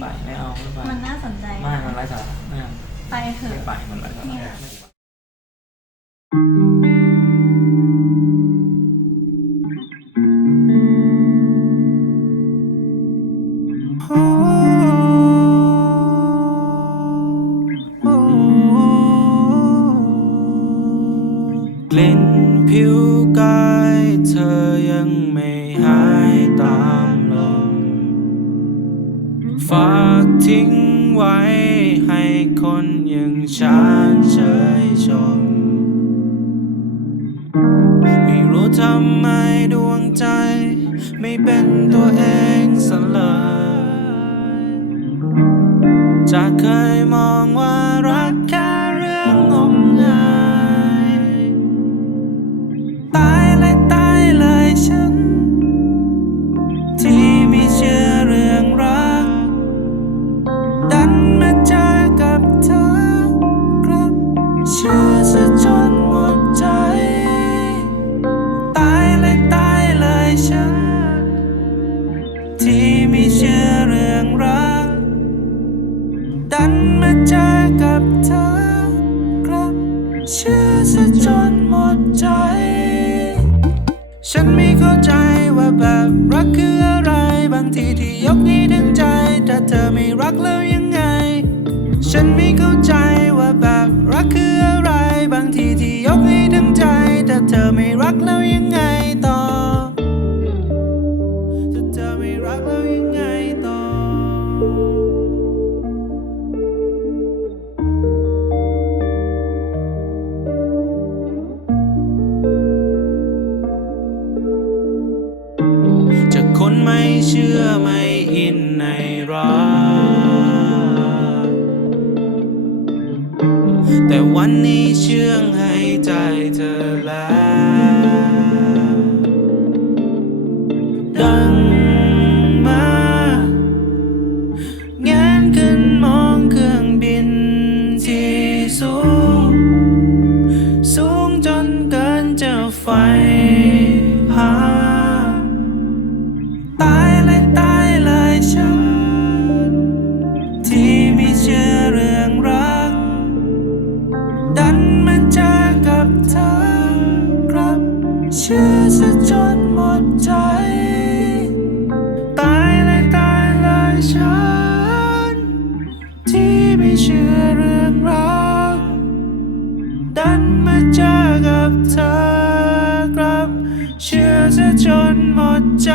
ไปไม่เอาไม่ไปมันน่าสนใจไม่มันไร้สาระไม่เอาไปเถไม่อะ ไปมันไร้สาเนี่ระยไม่ไปกลิ่นผิวกายเธอยังไม่ ฝากทิ้งไว้ให้คนอย่างฉันเฉยชม ไม่รู้ทำไมดวงใจ ไม่เป็นตัวเองสัเลยจากเคยมองว่ารักแค่ ชื่อซะจนหมดใจ ตายเลยตายเลยฉัน ที่ไม่เชื่อเรื่องรัก ดันมาเจอกับเธอกลับเชื่อซะจนหมดใจ ฉันไม่เข้าใจว่าแบบรักคืออะไร บางทีที่ยกนี้ถึงใจ กแล้วยังไงต่อจากคนไม่เชื่อไม่อินในรัก แต่วันนี้เชื่องให้ใจเธอแล้ว ขึ้นมองเครื่องบินที่สูง สูงจนเกินจะไฟหาตายเลยตายเลยฉัน ไม่เชื่อเรื่องรัก ดันมาเจอกับเธอกลับ เชื่อซะจนหมดใจ